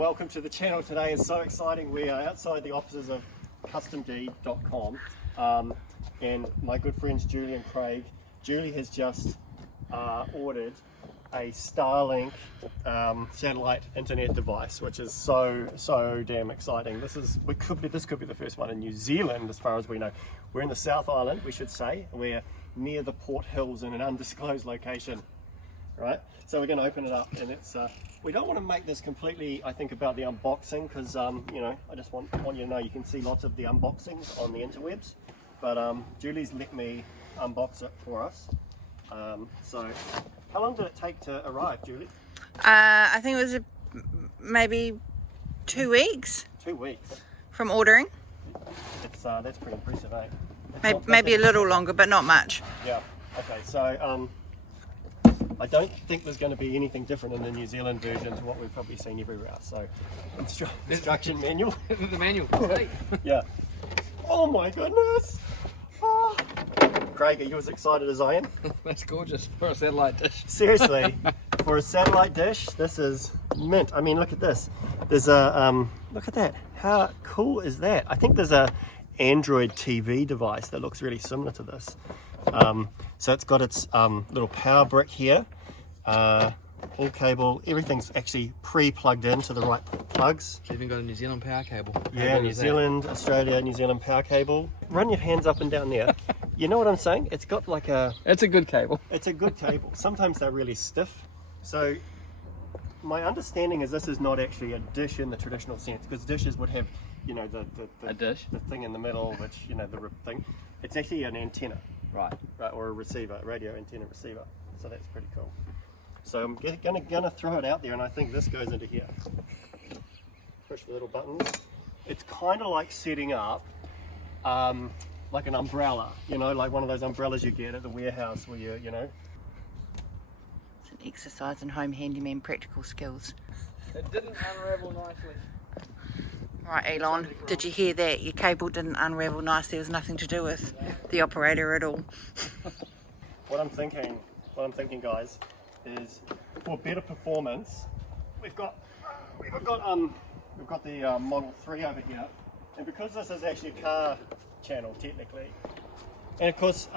Welcome to the channel today. It's so exciting. We are outside the offices of customd.com and my good friends Julie and Craig. Julie has just ordered a Starlink satellite internet device, which is so damn exciting. This could be the first one in New Zealand as far as we know. We're in the South Island, we should say. We're near the Port Hills in an undisclosed location. Right, so we're going to open it up, and it's we don't want to make this completely, I think, about the unboxing, because you know, I just want you to know you can see lots of the unboxings on the interwebs, but Julie's let me unbox it for us. So how long did it take to arrive, Julie? I think it was maybe 2 weeks. 2 weeks From ordering. It's that's pretty impressive, eh? Maybe a little longer, but not much. Yeah. Okay, so I don't think there's going to be anything different in the New Zealand version to what we've probably seen everywhere else. So, instruction manual. The manual. Yeah. Oh my goodness. Oh. Craig, are you as excited as I am? That's gorgeous for a satellite dish. Seriously, for a satellite dish, this is mint. I mean, look at this. There's a look at that. How cool is that? I think there's a Android TV device that looks really similar to this. So it's got its little power brick here, all cable, everything's actually pre-plugged into the right plugs. It's even got a New Zealand power cable. Yeah, New Zealand, Australia, New Zealand power cable. Run your hands up and down there. You know what I'm saying? It's got like a... It's a good cable. It's a good cable. Sometimes they're really stiff. So my understanding is this is not actually a dish in the traditional sense, because dishes would have, you know, a dish, the thing in the middle, which, you know, the thing. It's actually an antenna. Right, or a receiver, a radio antenna receiver. So that's pretty cool. So I'm gonna throw it out there, and I think this goes into here. Push the little buttons. It's kind of like setting up like an umbrella, you know, like one of those umbrellas you get at the warehouse where you know. It's an exercise in home handyman practical skills. It didn't unravel nicely. Right, Elon, did you hear that? Your cable didn't unravel nicely. There was nothing to do with the operator at all. What I'm thinking, guys, is for better performance, we've got the Model 3 over here, and because this is actually a car channel technically, and of course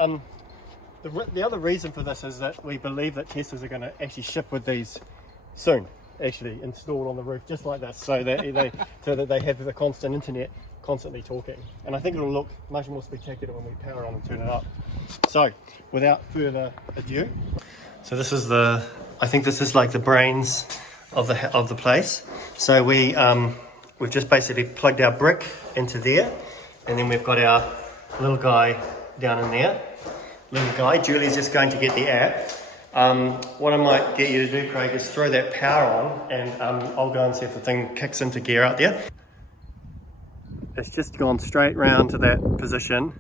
the other reason for this is that we believe that Teslas are going to actually ship with these soon. Actually installed on the roof just like this, so that they have the constant internet constantly talking, and I think it'll look much more spectacular when we power on and turn it up. So without further ado, so this is I think this is like the brains of the place. So we've just basically plugged our brick into there, and then we've got our little guy down in there. Little guy, Julie's just going to get the app. What I might get you to do, Craig, is throw that power on, and I'll go and see if the thing kicks into gear out there. It's just gone straight round to that position.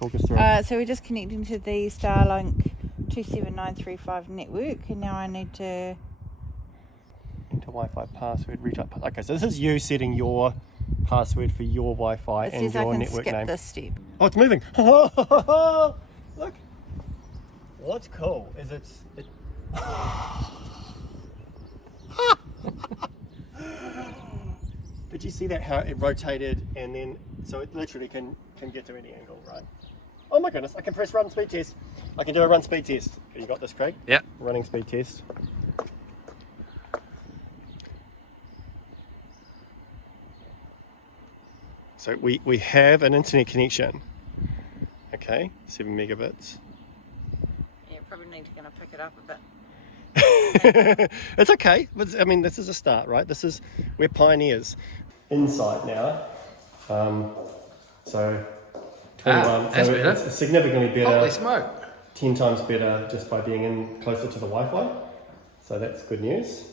Talk us through. So we're just connecting to the Starlink 27935 network, and now I need to enter Wi-Fi password, retype. Okay, so this is you setting your password for your Wi-Fi and your network name. This step. Oh, it's moving. Look. What's cool is it Did you see that, how it rotated, and then so it literally can get to any angle, right? Oh my goodness, I can press run speed test. I can do a run speed test. Okay, you got this, Craig? Yeah. Running speed test. So we have an internet connection. Okay, 7 megabits. Yeah, probably need to pick it up a bit. It's okay, but I mean, this is a start, right? We're pioneers. Inside now, so 21. That's so better. it's significantly better. Holy smoke! 10 times better just by being in closer to the Wi-Fi. So that's good news.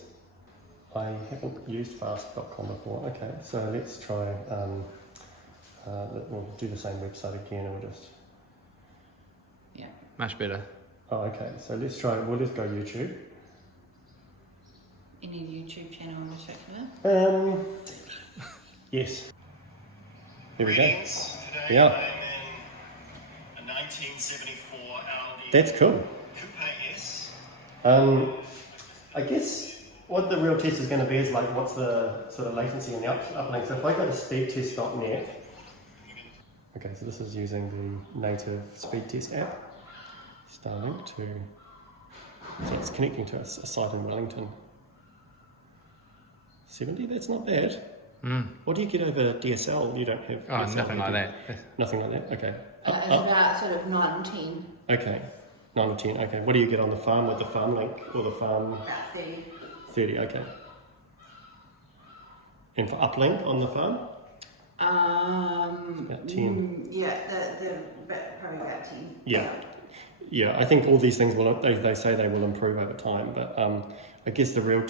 I haven't used fast.com before. Okay, so let's try. We'll do the same website again, and we'll just. Yeah, much better. Oh, okay. So let's try. We'll just go YouTube. Any YouTube channel in particular? Yes. There we go. Today Yeah. I'm in a 1974 Audi That's cool. Coupe S. I guess what the real test is going to be is like what's the sort of latency in the uplink. So if I go to speedtest.net, okay, so this is using the native speed test app, Starlink, so it's connecting to a site in Wellington. 70, that's not bad. What do you get over DSL? You don't have DSL, nothing like that. Nothing like that, okay. It's about sort of 9 or 10. Okay, 9 or 10, okay. What do you get on the farm with the farm link or the farm? About 30. 30, okay. And for uplink on the farm? About 10. Yeah, probably about 10. Yeah, I think all these things will, they say they will improve over time, but I guess the real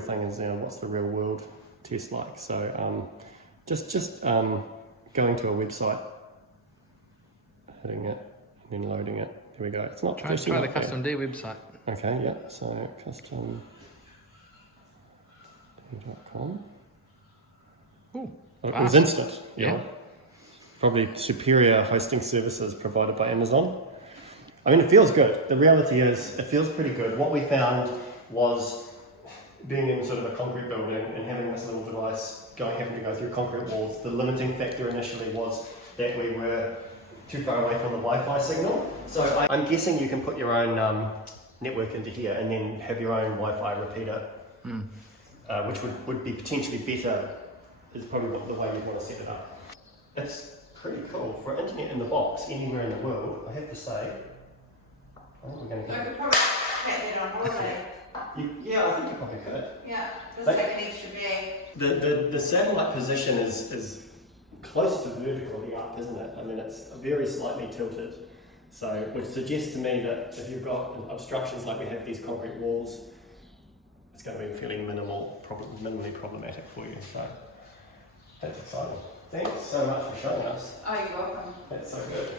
thing is, what's the real world test like? So just going to a website, hitting it, and then loading it. Here we go. It's not Try the Custom D website. Okay, yeah. So customd.com. Ooh, it was instant. Yeah. Probably superior hosting services provided by Amazon. I mean, it feels good. The reality is, it feels pretty good. What we found was being in sort of a concrete building and having this little device having to go through concrete walls. The limiting factor initially was that we were too far away from the Wi-Fi signal. So I'm guessing you can put your own network into here and then have your own Wi-Fi repeater, which would be potentially better. Is probably the way you'd want to set it up. It's pretty cool for internet in the box anywhere in the world. I have to say. I think we're going to I get. could probably get that on holiday. Yeah, I think you probably could. Yeah, just take an extra bag. The satellite position is close to vertically up, isn't it? I mean, it's very slightly tilted, so which suggests to me that if you've got obstructions like we have these concrete walls, it's going to be fairly minimally problematic for you. So that's exciting. Thanks so much for showing us. Oh, you're welcome. That's so good.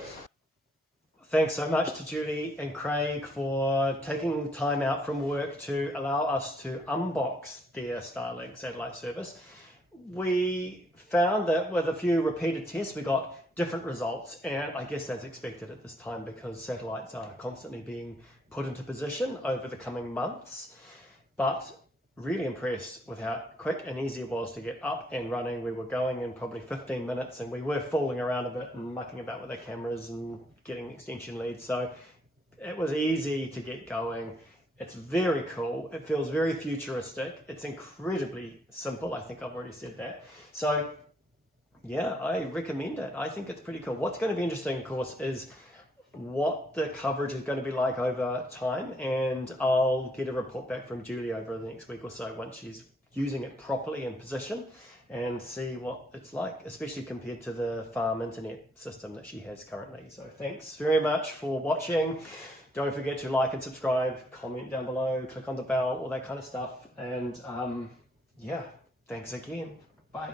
Thanks so much to Julie and Craig for taking time out from work to allow us to unbox their Starlink satellite service. We found that with a few repeated tests, we got different results, and I guess that's expected at this time because satellites are constantly being put into position over the coming months. But really impressed with how quick and easy it was to get up and running. We were going in probably 15 minutes and we were fooling around a bit and mucking about with our cameras and getting extension leads. So it was easy to get going. It's very cool. It feels very futuristic. It's incredibly simple. I think I've already said that. So yeah, I recommend it. I think it's pretty cool. What's going to be interesting, of course, is what the coverage is going to be like over time, and I'll get a report back from Julie over the next week or so once she's using it properly in position and see what it's like, especially compared to the farm internet system that she has currently. So thanks very much for watching. Don't forget to like and subscribe, comment down below, click on the bell, all that kind of stuff. And yeah, thanks again. Bye.